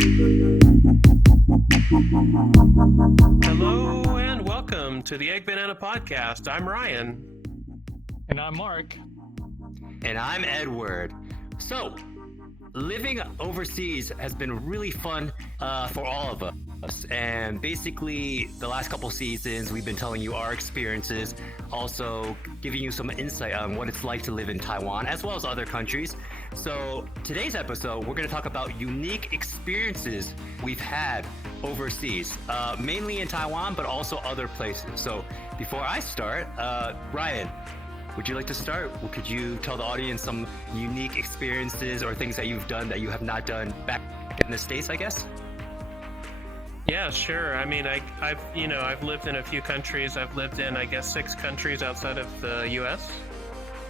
Hello and welcome to the EggBanana podcast. I'm Ryan. And I'm Mark. And I'm Edward. So, living overseas has been really fun for all of us. And basically, the last couple seasons, we've been telling you our experiences, also giving you some insight on what it's like to live in Taiwan, as well as other countries. So, today's episode, we're going to talk about unique experiences we've had overseas, mainly in Taiwan, but also other places. So, before I start, Ryan, would you like to start? Well, could you tell the audience some unique experiences or things that you've done that you have not done back in the States, I guess? Yeah, sure. I mean, I've lived in a few countries. I've lived in, I guess, 6 countries outside of the U.S.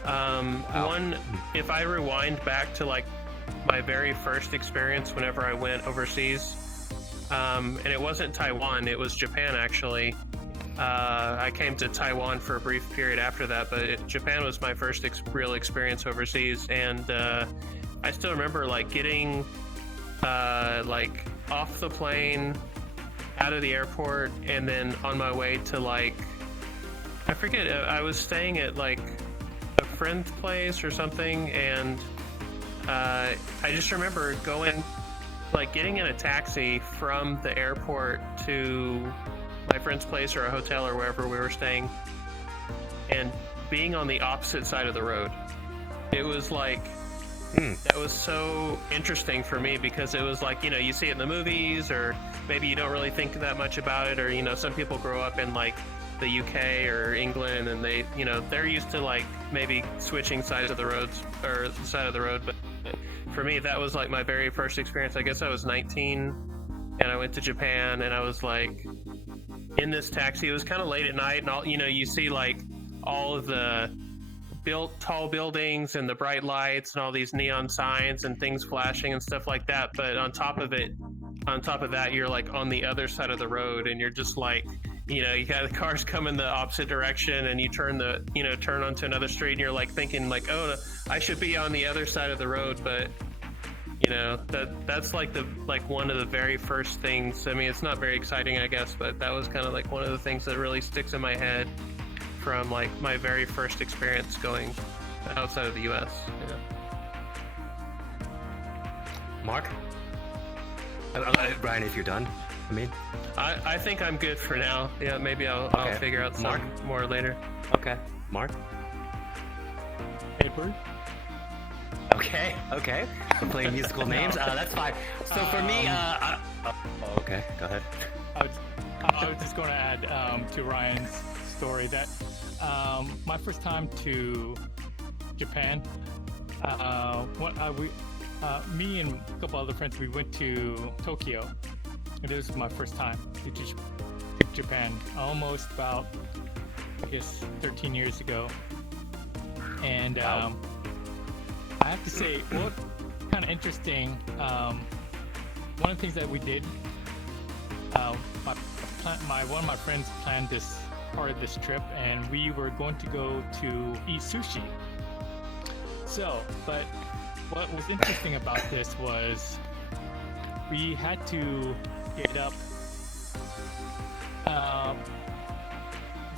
One, if I rewind back to like my very first experience whenever I went overseas, and it wasn't Taiwan, it was Japan actually. I came to Taiwan for a brief period after that, but Japan was my first real experience overseas, and I still remember like getting like off the plane, out of the airport, and then on my way to like, I forget, I was staying at like a friend's place or something, and I just remember getting in a taxi from the airport to my friend's place or a hotel or wherever we were staying, and being on the opposite side of the road. It was like, that was so interesting for me, because it was like, you see it in the movies, or maybe you don't really think that much about it, or, some people grow up in like the UK or England, and they, they're used to like maybe switching sides of the roads or the side of the road. But for me, that was like my very first experience. I guess I was 19 and I went to Japan, and I was like in this taxi. It was kind of late at night, and all, you see like all of the tall buildings and the bright lights and all these neon signs and things flashing and stuff like that. But on top of that, you're like on the other side of the road, and you're just like, you got the cars coming the opposite direction, and you turn onto another street, and you're like thinking like, oh, I should be on the other side of the road. But that's like one of the very first things. I mean, it's not very exciting, I guess, but that was kind of like one of the things that really sticks in my head from like my very first experience going outside of the U.S. Mark? Ryan, if you're done, I think I'm good for now. Yeah, maybe I'll figure out some more later. Okay. Mark? Edward? Okay. We're playing musical names. That's fine. So for me, okay, go ahead. I was just going to add to Ryan's story that my first time to Japan, me and a couple other friends, we went to Tokyo. And this was my first time to Japan, almost about, I guess, 13 years ago. And Wow. I have to say, what kind of interesting, one of the things that we did, one of my friends planned this part of this trip, and we were going to go to eat sushi. So, but what was interesting about this was we had to get up, I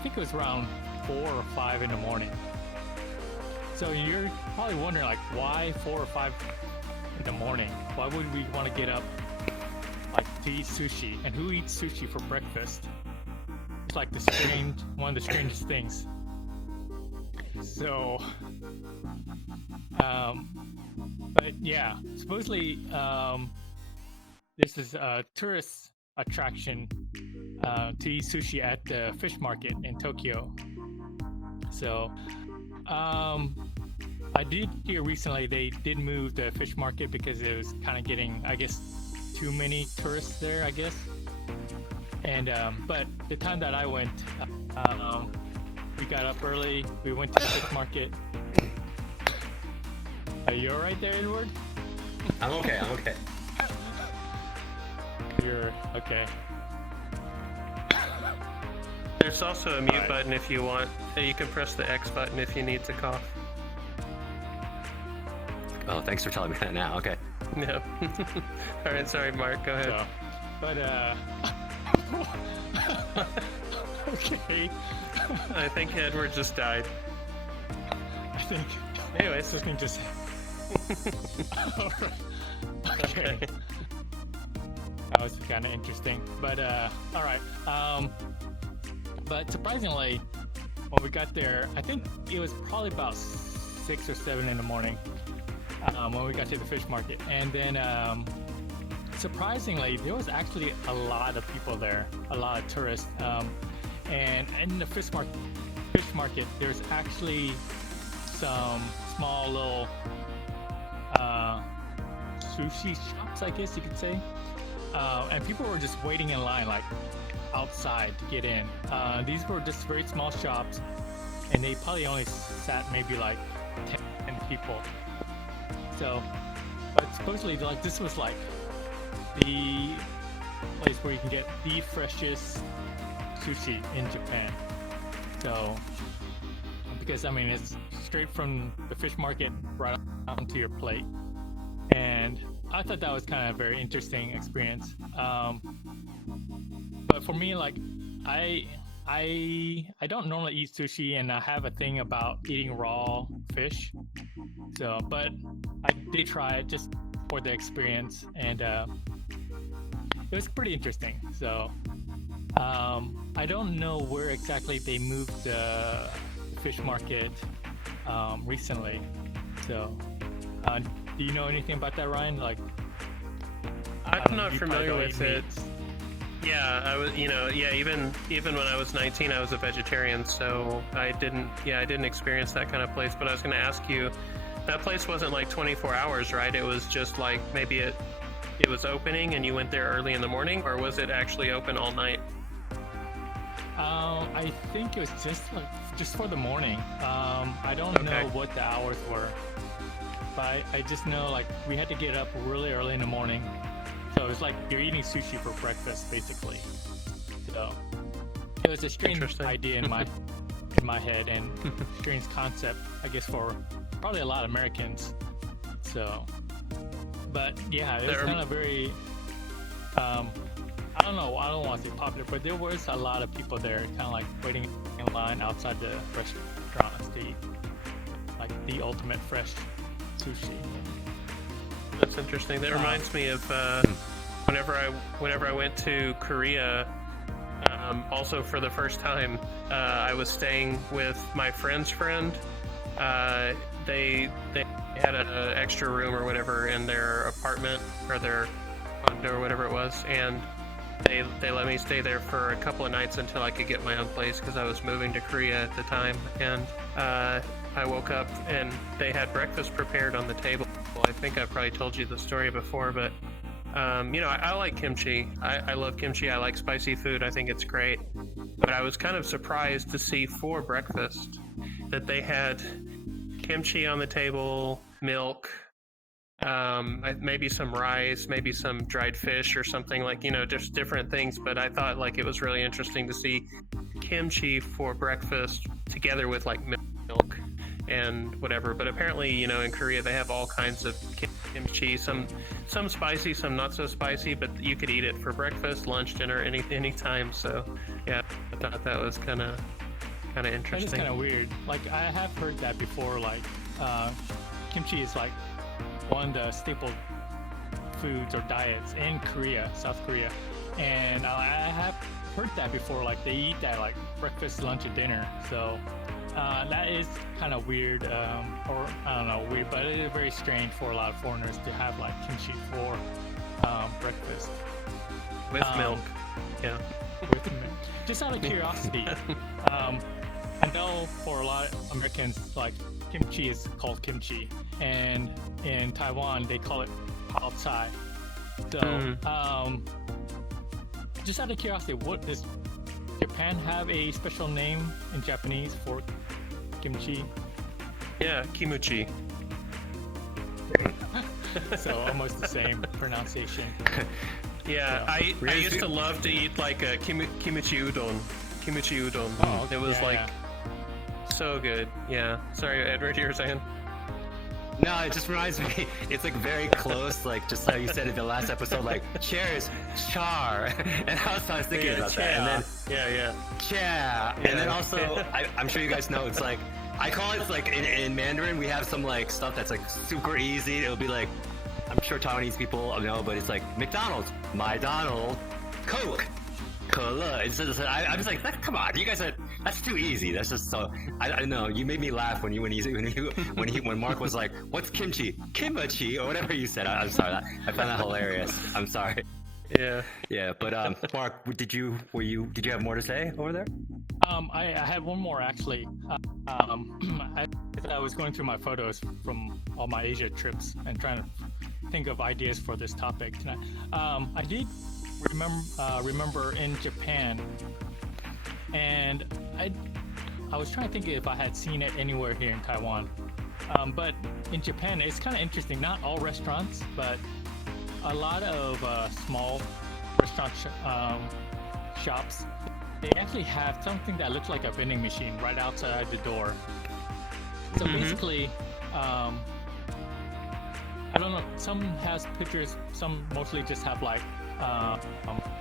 think it was around 4 or 5 in the morning. So you're probably wondering, like, why 4 or 5 in the morning? Why would we want to get up, like, to eat sushi? And who eats sushi for breakfast? It's like one of the strangest things. So, but yeah, supposedly, this is a tourist attraction to eat sushi at the fish market in Tokyo. So, I did hear recently they did move the fish market because it was kind of getting, I guess, too many tourists there, I guess. And but the time that I went, we got up early. We went to the fish market. Are you all right there, Edward? I'm okay. You're okay. There's also a mute button if you want. You can press the X button if you need to cough. Oh, thanks for telling me that now. Okay. Yeah. All right, sorry, Mark. Go ahead. So, but okay. I think Edward just died. I think. Anyways, Something just. Okay. That was kind of interesting, but all right. But surprisingly, when we got there, I think it was probably about 6 or 7 in the morning when we got to the fish market, and then surprisingly, there was actually a lot of people there, a lot of tourists, and in the fish market, there's actually some small little sushi shops, I guess you could say, and people were just waiting in line, like outside to get in. These were just very small shops, and they probably only sat maybe like 10 people. So, but supposedly, like, this was like the place where you can get the freshest sushi in Japan. So, because I mean, it's straight from the fish market right onto your plate, and I thought that was kind of a very interesting experience. But for me, like, I don't normally eat sushi, and I have a thing about eating raw fish. So, but I did try it just for the experience, and it was pretty interesting. So, I don't know where exactly they moved the fish market recently. So, do you know anything about that, Ryan? Like, I'm not familiar with it. Yeah, I was, even when I was 19, I was a vegetarian, so I didn't experience that kind of place. But I was going to ask you, that place wasn't like 24 hours, right? It was just like maybe it was opening and you went there early in the morning, or was it actually open all night? I think it was just for the morning. I don't know what the hours were, but I just know, like, we had to get up really early in the morning. So it's like you're eating sushi for breakfast, basically. So it was a strange idea in my head, and strange concept, I guess, for probably a lot of Americans. So, but yeah, it was kind of very. I don't know. I don't want to say popular, but there was a lot of people there, kind of like waiting in line outside the restaurants to eat, like, the ultimate fresh sushi. That's interesting. That reminds me of whenever I went to Korea, also for the first time, I was staying with my friend's friend. They had an extra room or whatever in their apartment or their condo or whatever it was, and they let me stay there for a couple of nights until I could get my own place, because I was moving to Korea at the time. And I woke up and they had breakfast prepared on the table. I think I've probably told you the story before, but I like kimchi. I love kimchi. I like spicy food. I think it's great. But I was kind of surprised to see for breakfast that they had kimchi on the table, milk, maybe some rice, maybe some dried fish or something, like, just different things. But I thought, like, it was really interesting to see kimchi for breakfast together with, like, milk and whatever. But apparently, in Korea they have all kinds of kimchi, some spicy, some not so spicy, but you could eat it for breakfast, lunch, dinner, any time. So yeah, I thought that was kind of interesting. That is kind of weird. Like, I have heard that before. Like, kimchi is like one of the staple foods or diets in Korea, South Korea, and I have heard that before. Like, they eat that like breakfast, lunch, and dinner. So that is kind of weird, or I don't know, weird, but it is very strange for a lot of foreigners to have like kimchi for breakfast with milk. Yeah, with milk. Just out of curiosity, I know for a lot of Americans, like, kimchi is called kimchi, and in Taiwan they call it pao chai. So, just out of curiosity, what does Japan have a special name in Japanese for kimchi? Yeah, kimuchi. So almost the same pronunciation. Yeah, so, I used to love to eat like a kimchi udon. Kimchi udon. Oh, okay. It was so good. Yeah. Sorry, Edward, you were saying? No, it just reminds me. It's like very close, like just like you said in the last episode, like cheers, char, and I was thinking about that. And then cha, and then also I'm sure you guys know it's like I call it like in Mandarin we have some like stuff that's like super easy. It'll be like I'm sure Taiwanese people know, but it's like McDonald's, My Donald, Coke. It's just, I'm just like, come on, you guys are. That's too easy. That's just so. I know. You made me laugh when Mark was like, "What's kimchi? Kimchi or whatever you said." I'm sorry. I found that hilarious. I'm sorry. Yeah. Yeah, but Mark, did you have more to say over there? I had one more actually. I was going through my photos from all my Asia trips and trying to think of ideas for this topic tonight. I did remember in Japan, and I was trying to think if I had seen it anywhere here in Taiwan. But in Japan, it's kind of interesting. Not all restaurants, but a lot of small restaurant shops, they actually have something that looks like a vending machine right outside the door. So basically, I don't know, some has pictures, some mostly just have like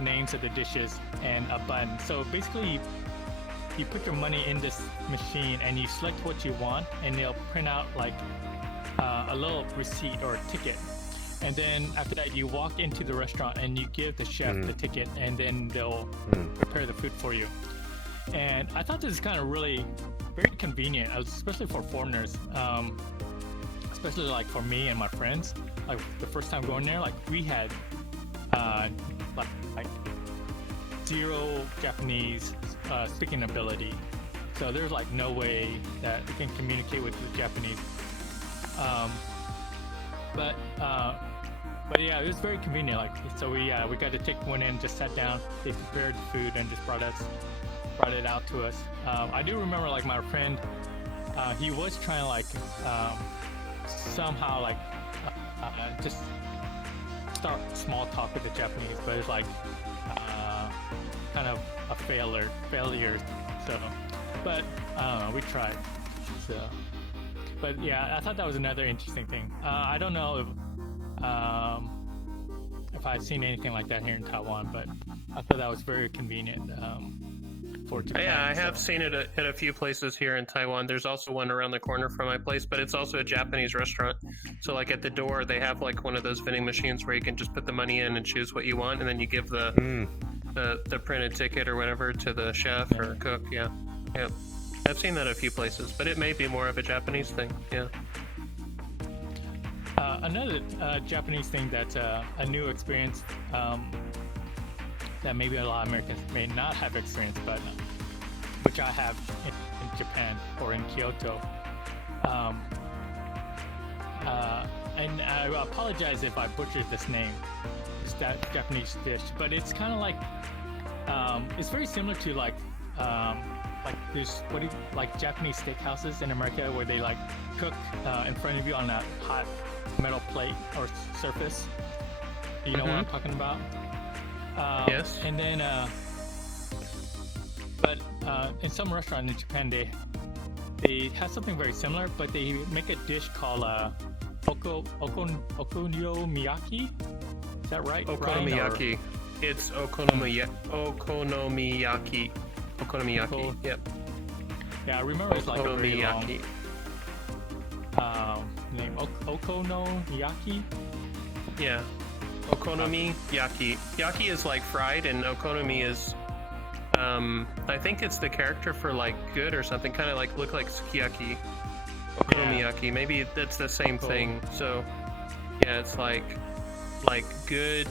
names of the dishes and a button. So basically, you put your money in this machine and you select what you want, and they'll print out like a little receipt or a ticket. And then after that, you walk into the restaurant and you give the chef the ticket, and then they'll prepare the food for you. And I thought this is kind of really very convenient, especially for foreigners. Especially like for me and my friends. Like the first time going there, like we had like zero Japanese speaking ability. So there's like no way that we can communicate with the Japanese. But yeah, it was very convenient. Like, so we got to take one in, just sat down, they prepared the food and just brought it out to us. I do remember like my friend, he was trying to like somehow like just start small talk with the Japanese, but it's like kind of a failure. So, but we tried. So. But yeah, I thought that was another interesting thing. I don't know if I've seen anything like that here in Taiwan, but I thought that was very convenient for Japan. Yeah, I have seen it at a few places here in Taiwan. There's also one around the corner from my place, but it's also a Japanese restaurant. So like at the door, they have like one of those vending machines where you can just put the money in and choose what you want, and then you give the printed ticket or whatever to the chef or cook. Yeah. I've seen that a few places, but it may be more of a Japanese thing. Yeah. Another Japanese thing that's a new experience that maybe a lot of Americans may not have experienced, but which I have in Japan or in Kyoto. And I apologize if I butchered this name, that Japanese dish, but it's kind of like it's very similar to like there's like Japanese steakhouses in America where they like cook in front of you on a hot metal plate or surface. You know what I'm talking about? Yes. And then, but in some restaurant in Japan, they have something very similar, but they make a dish called okonomiyaki. Is that right? Okonomiyaki. It's okonomiyaki. Okonomiyaki. Yep. Yeah, I remember it's like a very long name. Okonomiyaki. Yeah. Okonomiyaki. Yaki is like fried, and okonomi is, I think it's the character for like good or something. Kind of like look like sukiyaki. Okonomiyaki. Yeah. Maybe that's the same thing. So, yeah, it's like good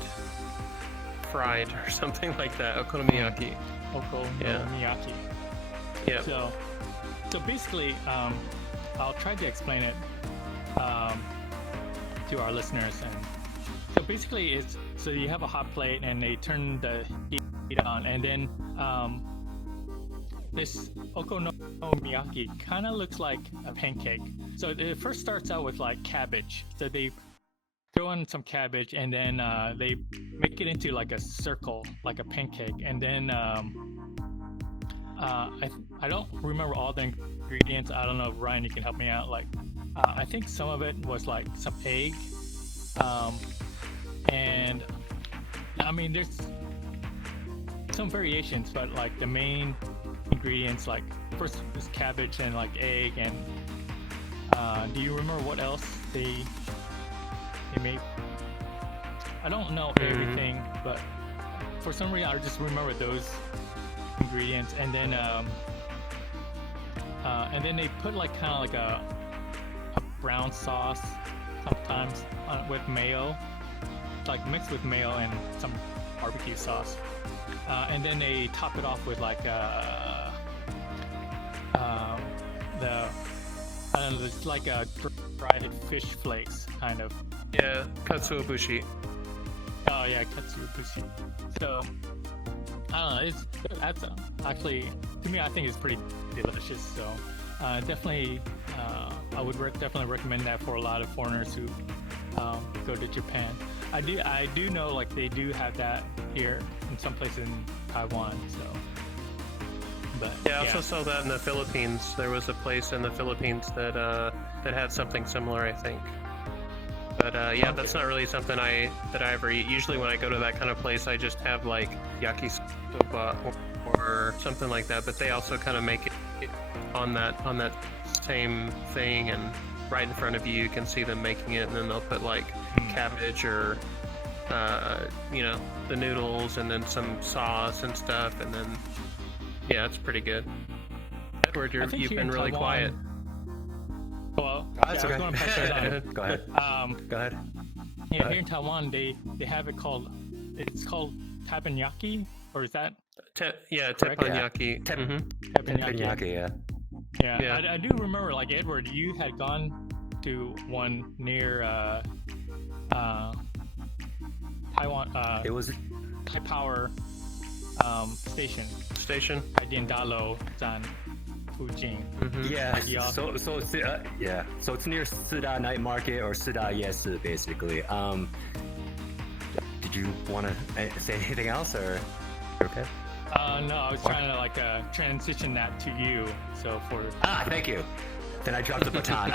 fried or something like that. Okonomiyaki. Okonomiyaki. Yeah. So basically, I'll try to explain it to our listeners. And so basically, so you have a hot plate and they turn the heat on, and then this okonomiyaki kind of looks like a pancake. So it first starts out with like cabbage. So they throw in some cabbage, and then they make it into like a circle, like a pancake, and then I don't remember all the ingredients. I don't know if Ryan, you can help me out. Like I think some of it was like some egg, and I mean there's some variations, but like the main ingredients, like first is cabbage and like egg, and do you remember what else they made? I don't know everything, but for some reason I just remember those ingredients, and then they put like kind of like a brown sauce sometimes with mayo, like mixed with mayo and some barbecue sauce, and then they top it off with like it's like a dried fish flakes kind of. Yeah, katsuobushi. Oh yeah, katsuobushi. So I don't know. That's actually, to me, I think it's pretty delicious. So definitely, I would definitely recommend that for a lot of foreigners who go to Japan. I do know like they do have that here in some places in Taiwan. So, but Yeah, I also saw that in the Philippines. There was a place in the Philippines that had something similar, I think. But yeah, that's not really something that I ever eat. Usually when I go to that kind of place, I just have like yakisoba or something like that. But they also kind of make it on that same thing, and right in front of you, you can see them making it. And then they'll put like cabbage or the noodles, and then some sauce and stuff, and then yeah, it's pretty good. Edward, you've been really quiet. Well, That's I was okay. going to pass that on. Go ahead. Go ahead. Yeah, here in Taiwan, they have it's called teppanyaki, or is that correct? Teppanyaki. Teppanyaki, yeah. Yeah. I do remember, like Edward, you had gone to one near Taiwan. It was Tai Power station. 台电大楼 Zan Fujing. yeah. Yeah. So it's So it's near Sida Night Market or Sida Yesu, basically. Did you want to say anything else, or okay? No, I was trying to like transition that to you. So for Thank you. Then I dropped the baton.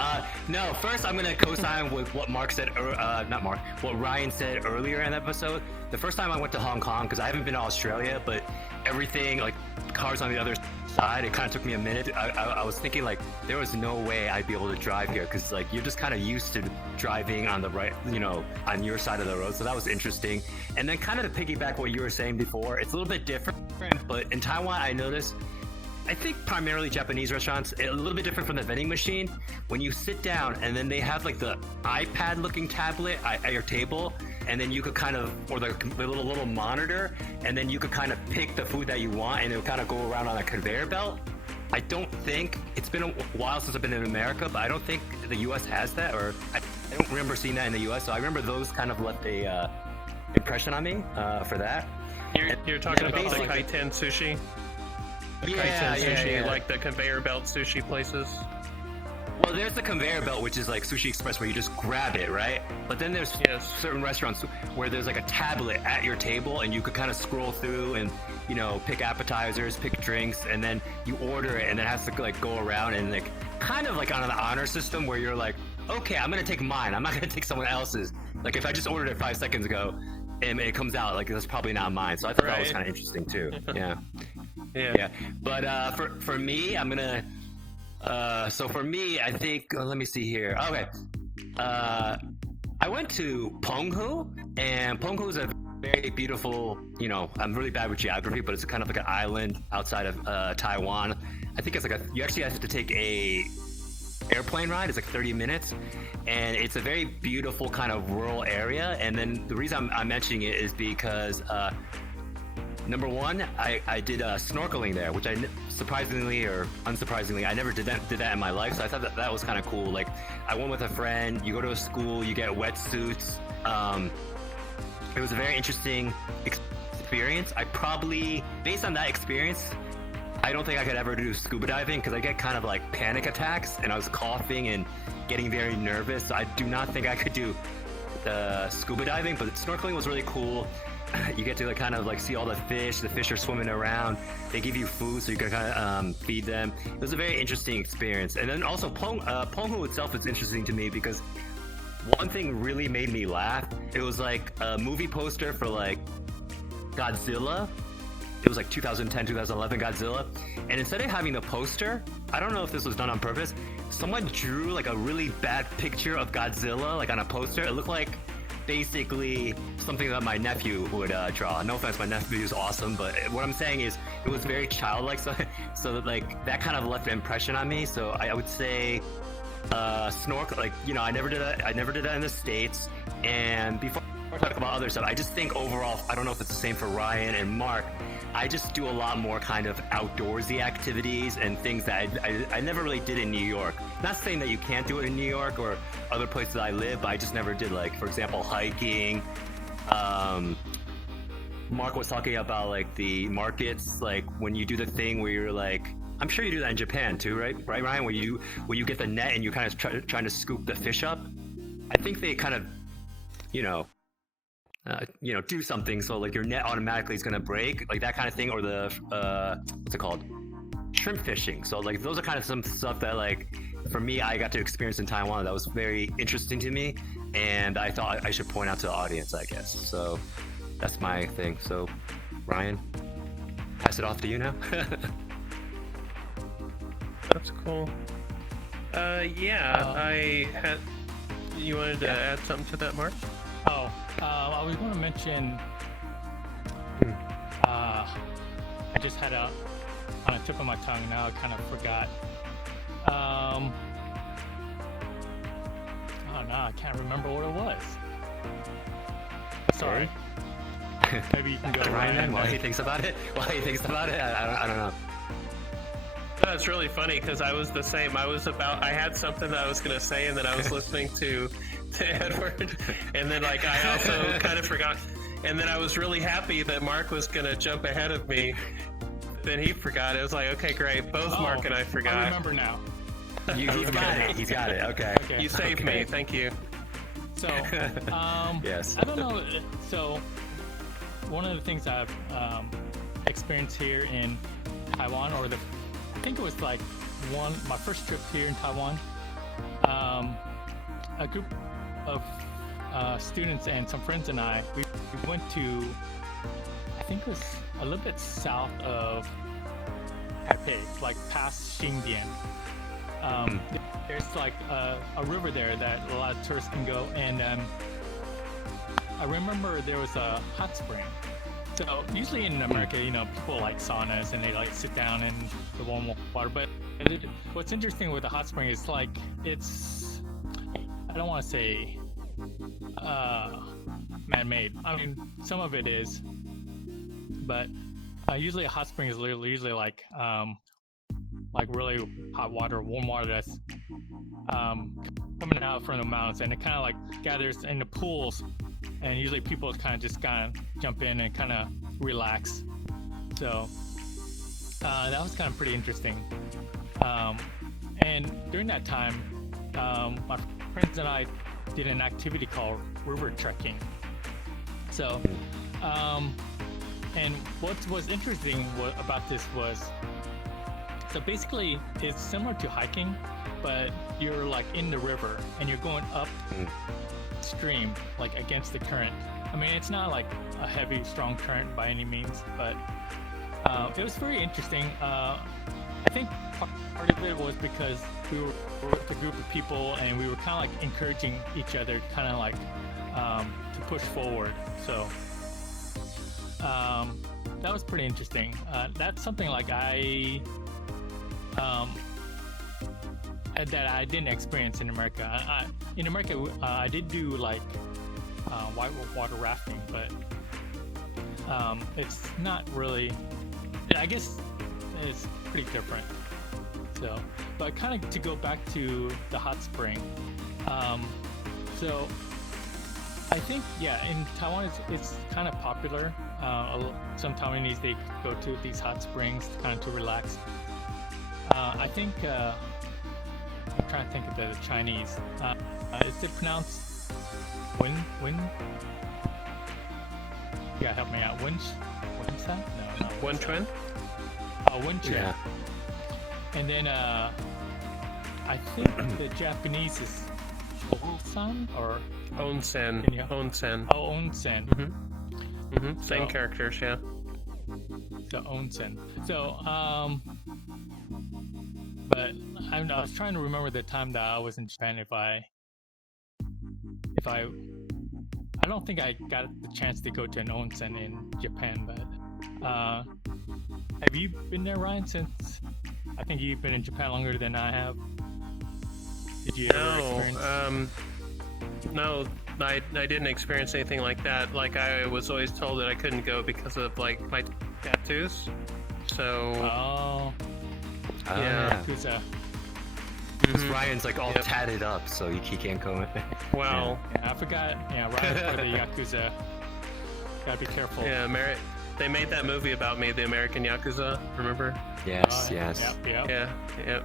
No, first I'm gonna co-sign with what what Ryan said earlier in the episode. The first time I went to Hong Kong, because I haven't been to Australia, but everything, like cars on the other side, it kind of took me a minute. I was thinking like there was no way I'd be able to drive here, because like you're just kind of used to driving on the right, on your side of the road. So that was interesting. And then kind of to piggyback what you were saying before, it's a little bit different, but in Taiwan I noticed, I think primarily Japanese restaurants, a little bit different from the vending machine. When you sit down and then they have like the iPad looking tablet at your table, and then you could kind of, or the little monitor, and then you could kind of pick the food that you want, and it would kind of go around on a conveyor belt. I don't think, it's been a while since I've been in America, but I don't think the US has that, or I don't remember seeing that in the US. So I remember those kind of left a impression on me for that. You're talking about the kaiten sushi? Yeah, sushi, like the conveyor belt sushi places. Well, there's the conveyor belt, which is like Sushi Express, where you just grab it, right? But then there's certain restaurants where there's like a tablet at your table, and you could kind of scroll through and, pick appetizers, pick drinks, and then you order it, and then it has to like go around and like kind of like on an honor system where you're like, okay, I'm gonna take mine. I'm not gonna take someone else's. Like if I just ordered it 5 seconds ago, and it comes out like that's probably not mine. So I thought that was kind of interesting too. Yeah. But for me, I'm gonna. So for me, I think. Let me see here. Okay. I went to Penghu, and Penghu is a very beautiful. I'm really bad with geography, but it's kind of like an island outside of Taiwan. I think it's like you actually have to take a airplane ride. It's like 30 minutes, and it's a very beautiful kind of rural area. And then the reason I'm mentioning it is because number one, I did snorkeling there, which I surprisingly or unsurprisingly I never did that in my life. So I thought that was kind of cool. Like I went with a friend. You go to a school, you get wetsuits. It was a very interesting experience. I probably, based on that experience, I don't think I could ever do scuba diving because I get kind of like panic attacks, and I was coughing and getting very nervous. So I do not think I could do the scuba diving, but snorkeling was really cool. you get to like kind of like see all the fish. The fish are swimming around. They give you food so you can kind of feed them. It was a very interesting experience. And then also Penghu itself is interesting to me because one thing really made me laugh. It was like a movie poster for like Godzilla. It was like 2010, 2011 Godzilla. And instead of having the poster, I don't know if this was done on purpose, someone drew like a really bad picture of Godzilla like on a poster. It looked like basically something that my nephew would draw. No offense, my nephew is awesome, but what I'm saying is it was very childlike. So that like that kind of left an impression on me. So I would say snorkel, like, you know, I never did that in the States. And before I talk about other stuff, I just think overall, I don't know if it's the same for Ryan and Mark, I just do a lot more kind of outdoorsy activities and things that I never really did in New York. Not saying that you can't do it in New York or other places I live, but I just never did, like, for example, hiking. Mark was talking about like the markets, like when you do the thing where you're like, I'm sure you do that in Japan too, right, Ryan? Where you get the net and you kind of trying to scoop the fish up. I think they kind of, do something so like your net automatically is gonna break, like that kind of thing, or the what's it called, shrimp fishing. So like those are kind of some stuff that like for me I got to experience in Taiwan that was very interesting to me, and I thought I should point out to the audience, I guess. So that's my thing. So Ryan, pass it off to you now. That's cool. I had. You wanted to add something to that, Mark? I was going to mention. I just had on a tip of my tongue. Now I kind of forgot. Oh no, I can't remember what it was. Sorry. Maybe you can go Ryan while he thinks about it. I don't know. That's really funny because I was the same. I had something that I was going to say, and then I was listening to Edward, and then like I also kind of forgot, and then I was really happy that Mark was going to jump ahead of me. Then he forgot. It was like, okay, great. Both Mark and I forgot. I remember now. He's got it. Okay. You saved me. Thank you. So, yes. I don't know. So, one of the things I've experienced here in Taiwan, I think it was like my first trip here in Taiwan. A group of students and some friends and I, we went to, I think it was a little bit south of Taipei, like past Xingdian. There's like a river there that a lot of tourists can go, and I remember there was a hot spring. So usually in America, people like saunas and they like sit down in the warm water. But what's interesting with the hot spring is like I don't want to say man-made. I mean, some of it is, but usually a hot spring is usually like really hot water, warm water that's coming out from the mountains, and it kind of like gathers in the pools. And usually people kind of jump in and kind of relax. So that was kind of pretty interesting. And during that time, my friends and I did an activity called river trekking. So, and what was interesting about this was, so basically it's similar to hiking, but you're like in the river and you're going up stream, like against the current. I mean, it's not like a heavy, strong current by any means, but it was very interesting. I think part of it was because we were with a group of people and we were kind of like encouraging each other, kind of like to push forward. So that was pretty interesting. That's something like that I didn't experience in America. In America, I did do like white water rafting, but it's not really. I guess it's pretty different. So, but kind of to go back to the hot spring. So, I think in Taiwan it's kind of popular. Some Taiwanese, they go to these hot springs kind of to relax. I think. I'm trying to think of the Chinese. Is it pronounced Win? gotta help me out. Winshan? No, One twin. Oh, Winshan. Yeah. And then I think the Japanese is Onsen or Onsen. Yeah. Onsen. oh Onsen. Same So- characters, yeah. So Onsen. So but I was trying to remember the time that I was in Japan. If I don't think I got the chance to go to an onsen in Japan, but have you been there, Ryan? Since I think you've been in Japan longer than I have. Did you ever experience? No, I didn't experience anything like that. Like I was always told that I couldn't go because of like my tattoos. So Oh, yeah. Yakuza. Because Ryan's like all Yep. tatted up, so he can't go in. Well, Yeah, I forgot. Yeah, Ryan for the Yakuza. Gotta be careful. yeah, they made that movie about me, the American Yakuza. Remember? Yes, yes. Yep. Yeah.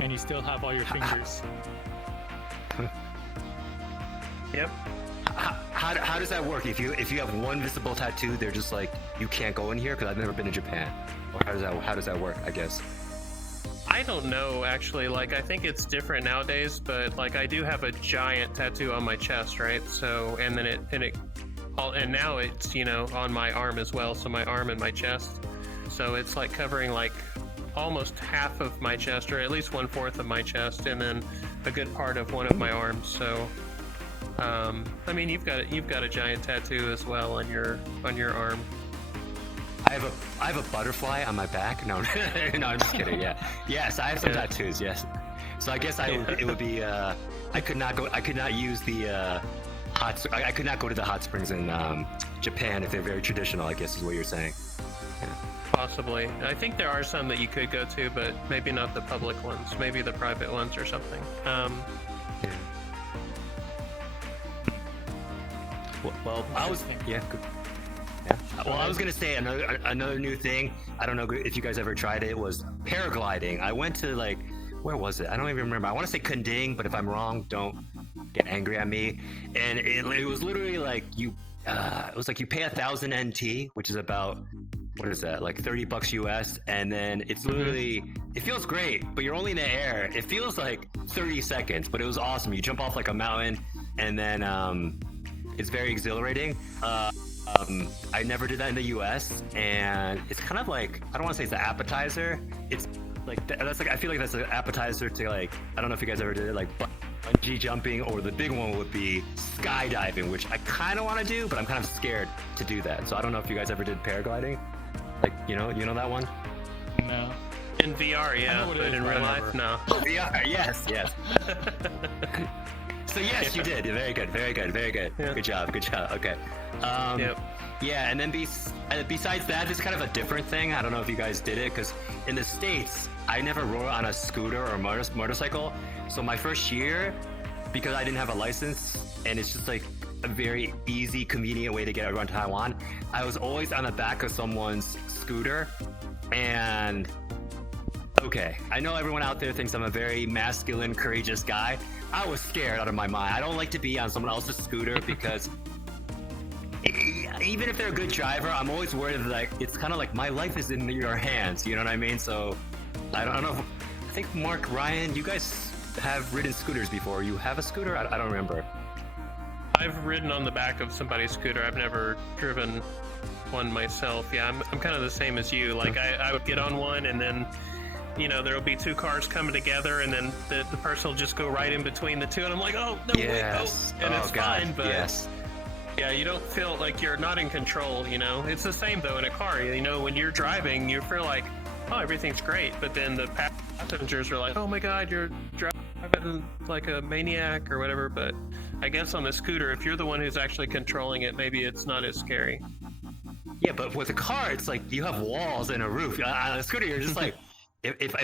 And you still have all your fingers. Yep. How does that work? If you have one visible tattoo, they're just like you can't go in here because I've never been to Japan. Or how does that work? I guess. I don't know actually. Like I think it's different nowadays, but like I do have a giant tattoo on my chest, right? So and now it's on my arm as well. So my arm and my chest. So it's like covering like almost half of my chest, or at least 1/4 of my chest, and then a good part of one of my arms. So I mean you've got a giant tattoo as well on your arm. I have a butterfly on my back. No, no, I'm just kidding. Yeah, yes, I have some tattoos. Yes, so I guess it would be I could not use the I could not go to the hot springs in Japan if they're very traditional. I guess is what you're saying. Possibly. I think there are some that you could go to, but maybe not the public ones. Maybe the private ones or something. Well, I was good. Yeah. Well, I was gonna say another new thing. I don't know if you guys ever tried it. Was paragliding. I went to where was it? I don't even remember. I want to say Kunding, but if I'm wrong, don't get angry at me. And it was literally like you pay 1,000 NT, which is about what is that? Like $30 US, and then it's literally it feels great, but you're only in the air. It feels like 30 seconds, but it was awesome. You jump off like a mountain, and then it's very exhilarating. I never did that in the US, and it's kind of like I don't want to say it's an appetizer. It's like I feel like that's an appetizer to I don't know if you guys ever did it, like bungee jumping, or the big one would be skydiving, which I kind of want to do, but I'm kind of scared to do that. So I don't know if you guys ever did paragliding, you know that one. No. In VR, yeah, but in real life, no. VR, yes. So yes, you did. Very good. Yeah. Good job. Okay. Yep. Yeah, and then besides that, it's kind of a different thing. I don't know if you guys did it, because in the States, I never rode on a scooter or motorcycle. So my first year, because I didn't have a license, and it's just like a very easy, convenient way to get around Taiwan, I was always on the back of someone's scooter. And okay, I know everyone out there thinks I'm a very masculine, courageous guy. I was scared out of my mind. I don't like to be on someone else's scooter because even if they're a good driver, I'm always worried that it's kind of like my life is in your hands. You know what I mean? So I don't know. I think Mark, Ryan, you guys have ridden scooters before. You have a scooter? I don't remember. I've ridden on the back of somebody's scooter. I've never driven one myself. Yeah, I'm kind of the same as you. Like I would get on one, and then there'll be two cars coming together, and then the person will just go right in between the two, and I'm like, oh no, yes. wait, oh, and it's God. fine, but yes. Yeah, you don't feel like you're not in control. It's the same though in a car. When you're driving, you feel like, oh, everything's great, but then the passengers are like, oh my God, you're driving like a maniac or whatever. But I guess on the scooter, if you're the one who's actually controlling it, maybe it's not as scary. Yeah, but with a car, it's like you have walls and a roof. On a scooter, you're just like, if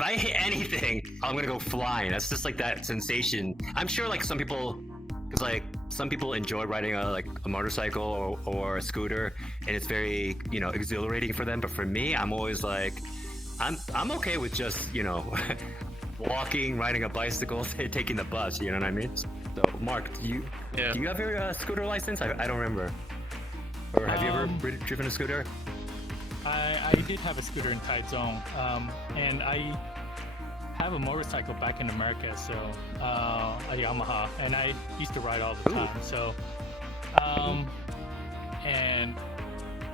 I hit anything, I'm gonna go flying. That's just like that sensation. I'm sure some people, because some people enjoy riding a motorcycle or a scooter, and it's very exhilarating for them. But for me, I'm always like, I'm okay with just walking, riding a bicycle, taking the bus. You know what I mean? So Mark, do you have your scooter license? I don't remember. driven a scooter? I did have a scooter in Taichung, and I have a motorcycle back in America, so a Yamaha, and I used to ride all the time. So, and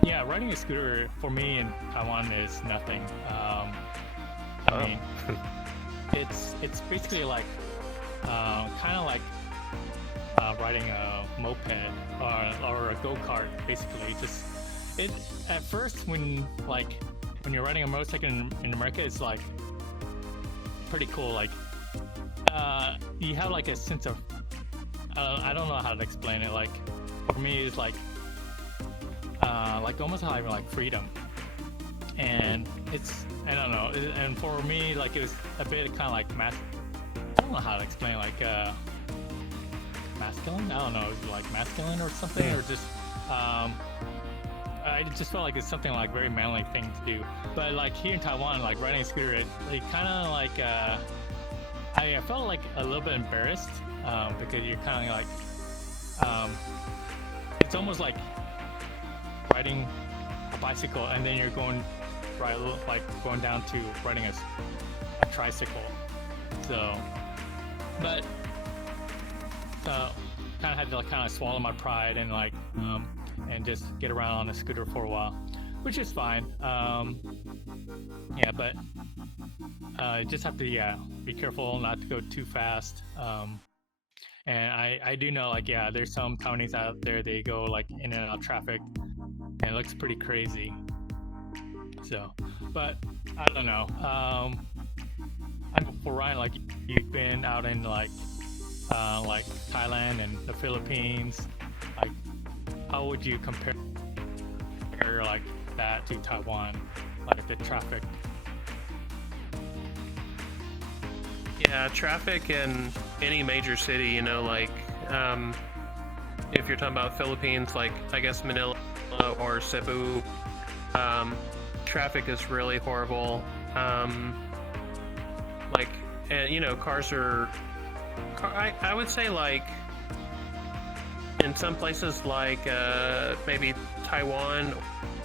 yeah, riding a scooter for me in Taiwan is nothing. I mean, it's basically like kind of like riding a moped or a go-kart, basically. Just it at first when you're riding a motorcycle in America, it's like pretty cool. Like you have like a sense of I don't know how to explain it. Like for me, it's like almost having like freedom, and I don't know. And for me, like it was a bit kind of like I don't know how to explain, like masculine. I don't know, like masculine or something, or just I just felt like it's something like very manly thing to do. But like here in Taiwan, like riding a scooter, it kind of like I felt like a little bit embarrassed because you're kind of like it's almost like riding a bicycle and then you're going going down to riding a tricycle. So, but kind of had to kind of swallow my pride and and just get around on a scooter for a while, which is fine. Yeah, but you just have to be careful not to go too fast. And I do know, like, there's some Taiwanese out there, they go like in and out of traffic and it looks pretty crazy. So, but I don't know. For Ryan, like, you've been out in like Thailand and the Philippines. Like, how would you compare like that to Taiwan, like the traffic? Yeah, traffic in any major city, you know, like if you're talking about Philippines, like I guess Manila or Cebu, traffic is really horrible. Like, and you know, cars are, I would say, like in some places like maybe Taiwan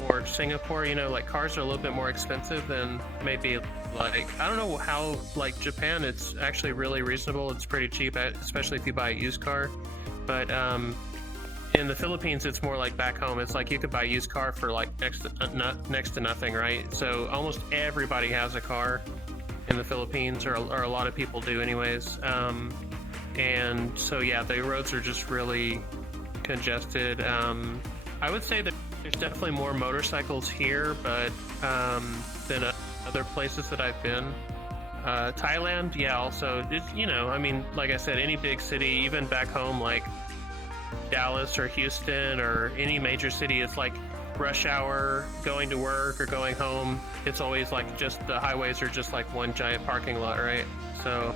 or Singapore, you know, like cars are a little bit more expensive than maybe like, I don't know how, like Japan, it's actually really reasonable. It's pretty cheap, especially if you buy a used car. But in the Philippines, it's more like back home. It's like you could buy a used car for like next to nothing, right? So almost everybody has a car in the Philippines, or a lot of people do anyways. And so yeah, the roads are just really congested. I would say that there's definitely more motorcycles here, but than other places that I've been. Thailand, yeah, also, you know, I mean, like I said, any big city, even back home, like Dallas or Houston or any major city, it's like rush hour, going to work or going home. It's always like just the highways are just like one giant parking lot, right? So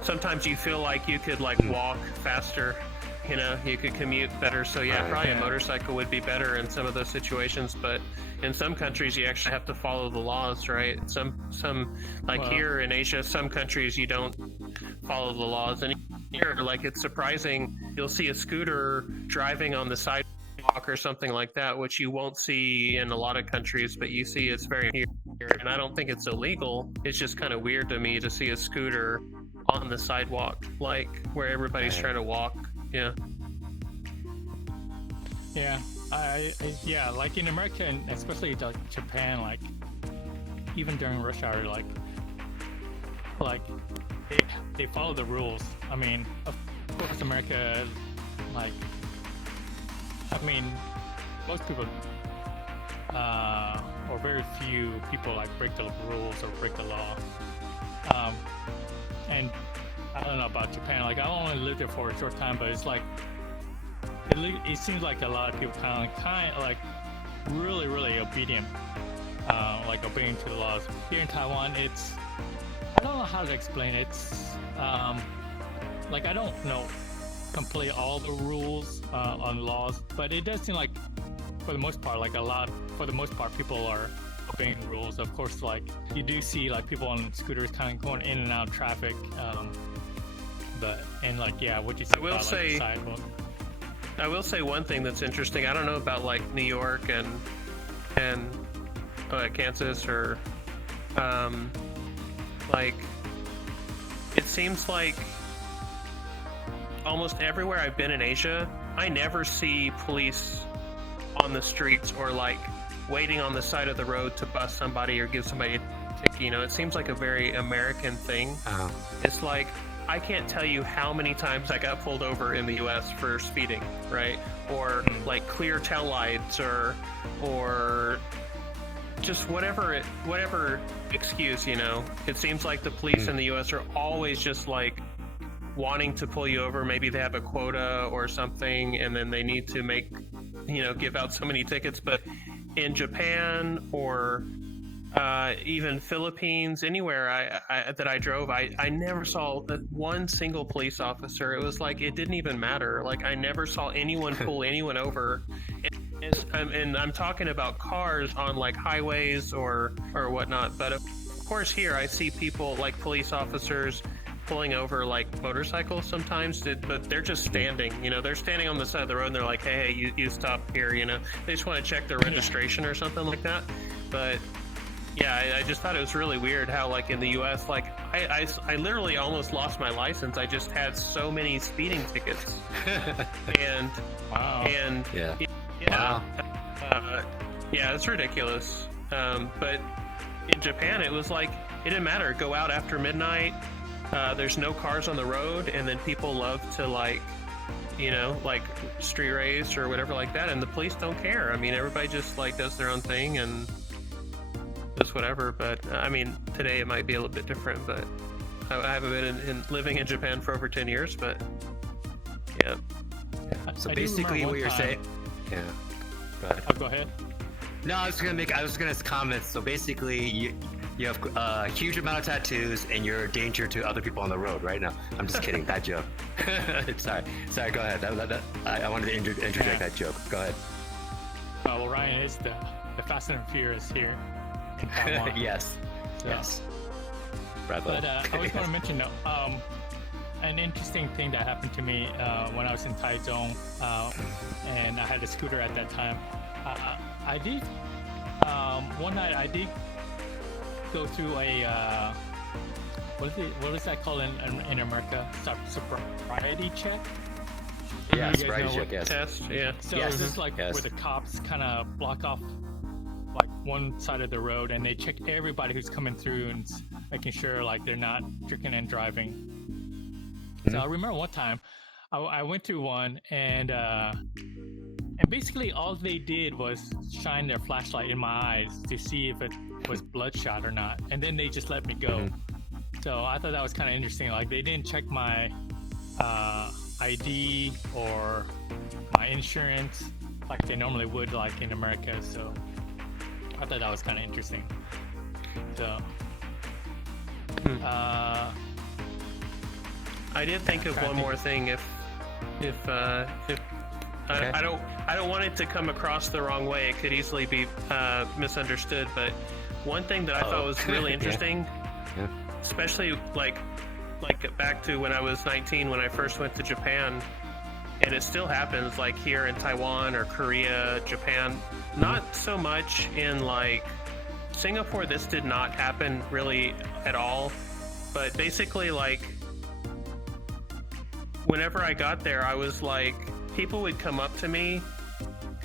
sometimes you feel like you could like walk faster, you know, you could commute better. So yeah, probably a motorcycle would be better in some of those situations, but in some countries you actually have to follow the laws, right? Some like here in Asia, some countries you don't follow the laws, and here, like, it's surprising, you'll see a scooter driving on the sidewalk or something like that, which you won't see in a lot of countries, but you see it's very here. And I don't think it's illegal. It's just kind of weird to me to see a scooter on the sidewalk, like where everybody's trying to walk. Yeah. Yeah, like in America, and especially like Japan, like even during rush hour, like they follow the rules. I mean, of course, America, like, I mean, most people, or very few people, like, break the rules or break the law. And I don't know about Japan. Like, I only lived there for a short time, but it's like, it seems like a lot of people kind of like really, really obedient, like obeying to the laws. Here in Taiwan, I don't know how to explain it. It's like, I don't know completely all the rules on laws, but it does seem like for the most part, people are obeying rules. Of course, like, you do see like people on scooters kind of going in and out of traffic, but like, yeah, what you said about like, the sidewalk. I will say one thing that's interesting. I don't know about like New York and Kansas or like it seems like almost everywhere I've been in Asia, I never see police on the streets or like waiting on the side of the road to bust somebody or give somebody a ticket. You know, it seems like a very American thing. It's like I can't tell you how many times I got pulled over in the U.S. for speeding, right? Or like clear tail lights or just whatever excuse, you know. It seems like the police in the U.S. are always just like wanting to pull you over. Maybe they have a quota or something, and then they need to make, you know, give out so many tickets. But in Japan or even Philippines, anywhere that I drove, I never saw one single police officer. It was like it didn't even matter. Like I never saw anyone pull anyone over. And I'm talking about cars on like highways or whatnot. But of course here I see people like police officers pulling over like motorcycles sometimes, but they're just standing, you know, they're standing on the side of the road and they're like, hey, you stop here, you know, they just want to check their registration or something like that. But yeah, I just thought it was really weird how like in the US, like I literally almost lost my license. I just had so many speeding tickets. And Wow. and Yeah. yeah, yeah, it's ridiculous. But in Japan it was like it didn't matter, go out after midnight. There's no cars on the road, and then people love to like, you know, like street race or whatever like that, and the police don't care. I mean, everybody just like does their own thing and does whatever. But I mean, today it might be a little bit different, but I haven't been in living in Japan for over 10 years, but yeah. So I do basically remember what you're one saying, time- Go ahead. Oh, go ahead. No, I was gonna comment. So basically, you have a huge amount of tattoos, and you're a danger to other people on the road right now. I'm just kidding. Bad joke. Sorry. Go ahead. I wanted to interject that joke. Go ahead. Well, Ryan is the Fast and Furious here in Taiwan. Yes. So- Yes. Bravo. But I was going to mention an interesting thing that happened to me when I was in Taichung, and I had a scooter at that time. I did one night. I did go through a what is that called in America? Sobriety check. Yeah, You guys sobriety know check. Yes. Test, yeah. So Yes, it was just like yes. where the cops kind of block off like one side of the road, and they check everybody who's coming through and making sure like they're not drinking and driving. So I remember one time I went to one, and basically all they did was shine their flashlight in my eyes to see if it was bloodshot or not, and then they just let me go. So I thought that was kind of interesting. Like they didn't check my ID or my insurance like they normally would like in America. So I thought that was kind of interesting. So I did think of one more thing. If Okay. I don't want it to come across the wrong way. It could easily be misunderstood. But one thing that I thought was really interesting, Yeah. especially like back to when I was 19, when I first went to Japan, and it still happens like here in Taiwan or Korea, Japan. Not so much in like Singapore. This did not happen really at all. But basically, like whenever I got there, I was like, people would come up to me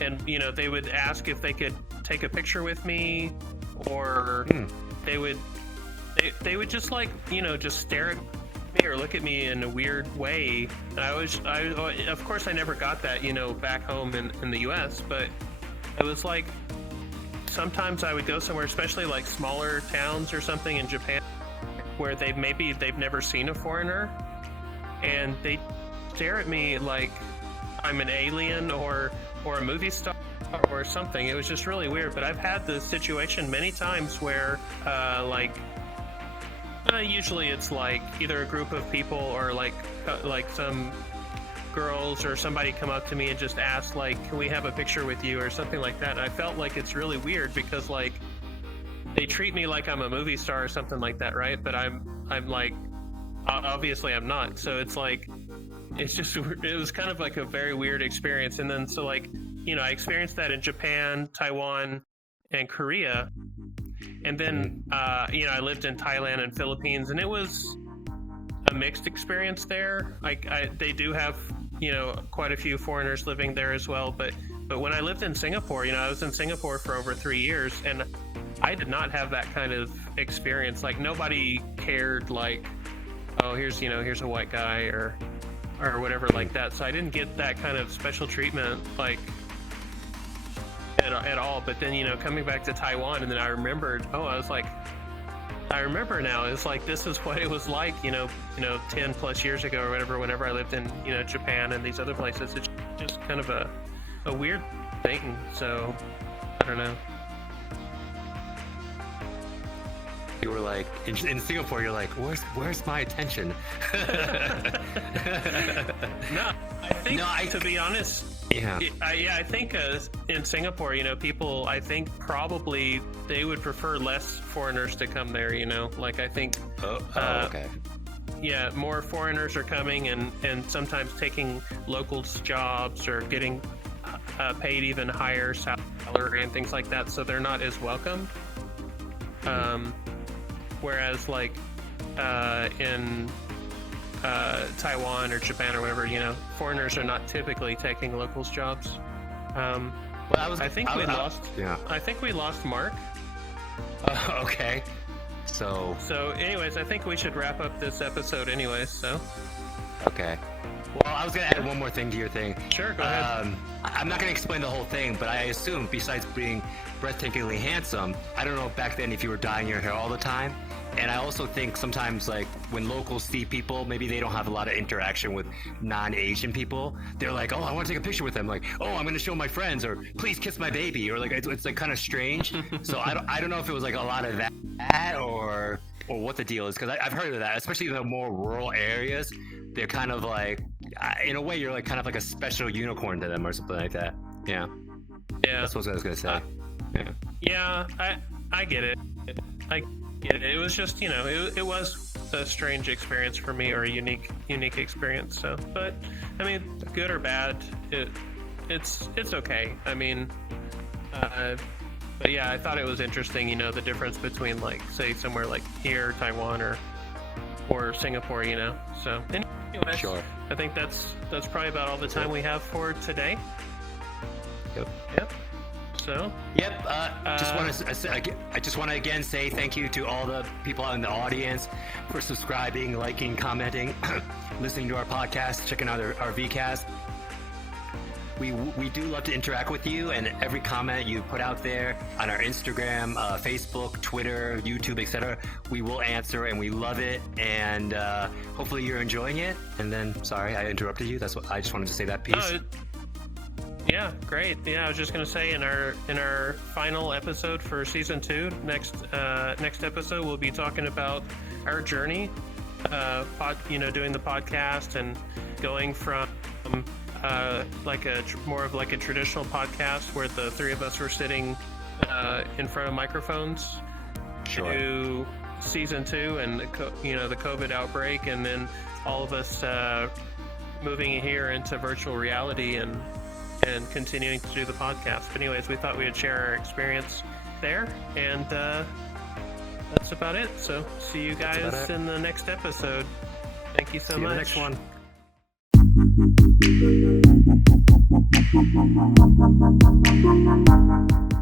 and, you know, they would ask if they could take a picture with me, or they would just like, you know, just stare at me or look at me in a weird way. And of course I never got that, you know, back home in the US, but it was like sometimes I would go somewhere, especially like smaller towns or something in Japan, where they've never seen a foreigner, and they stare at me like I'm an alien or a movie star or something. It was just really weird. But I've had this situation many times where usually it's like either a group of people or like some girls or somebody come up to me and just ask like, can we have a picture with you or something like that. And I felt like it's really weird because like they treat me like I'm a movie star or something like that, right? But I'm like, obviously I'm not. So it's like, it was kind of like a very weird experience. And then so like, I experienced that in Japan, Taiwan, and Korea. And then, I lived in Thailand and Philippines, and it was a mixed experience there. They do have, quite a few foreigners living there as well. But when I lived in Singapore, I was in Singapore for over 3 years, and I did not have that kind of experience. Like, nobody cared, like, oh, here's a white guy or whatever like that. So I didn't get that kind of special treatment, like, at all. But then, coming back to Taiwan, and then I remembered, I remember now, it's like, this is what it was like, 10 plus years ago or whatever, whenever I lived in, Japan and these other places. It's just kind of a weird thing. So, I don't know. You were like, in Singapore, you're like, where's my attention? No, I think, to be honest, yeah. I think in Singapore, people, I think probably they would prefer less foreigners to come there, like, I think, okay. Yeah, more foreigners are coming and sometimes taking locals' jobs or getting paid even higher salary and things like that, so they're not as welcome. Whereas, like, in Taiwan or Japan or whatever, foreigners are not typically taking locals' jobs. I think we lost Mark. Okay. So, anyways, I think we should wrap up this episode anyways, so. Okay. Well, I was going to add one more thing to your thing. Sure, go ahead. I'm not going to explain the whole thing, but I assume besides being breathtakingly handsome, I don't know back then if you were dyeing your hair all the time. And I also think sometimes, like, when locals see people, maybe they don't have a lot of interaction with non-Asian people. They're like, oh, I want to take a picture with them. Like, oh, I'm going to show my friends, or please kiss my baby. Or like, it's like kind of strange. So I don't know if it was like a lot of that or what the deal is. Because I've heard of that, especially in the more rural areas. They're kind of like, in a way, you're like kind of like a special unicorn to them or something like that. Yeah. Yeah. That's what I was going to say. Yeah, I get it. It was just, it was a strange experience for me, or a unique experience. So, but I mean, good or bad, it's okay. I mean, but yeah, I thought it was interesting, the difference between, like, say somewhere like here, Taiwan, or Singapore, So anyways, sure. I think that's probably about all the time we have for today. Yep. So. Yep. I just want to again say thank you to all the people out in the audience for subscribing, liking, commenting, listening to our podcast, checking out our VCast. We do love to interact with you, and every comment you put out there on our Instagram, Facebook, Twitter, YouTube, etc., we will answer, and we love it. And hopefully you're enjoying it. And then, sorry, I interrupted you. That's what I just wanted to say that piece. Yeah, great. Yeah, I was just gonna say, in our final episode for season 2, next episode, we'll be talking about our journey, doing the podcast and going from more of like a traditional podcast where the three of us were sitting in front of microphones, sure, to season 2 and the COVID outbreak, and then all of us moving here into virtual reality and continuing to do the podcast. But anyways, we thought we would share our experience there, and that's about it. So see you guys in the next episode. Thank you so much. See you in the next one.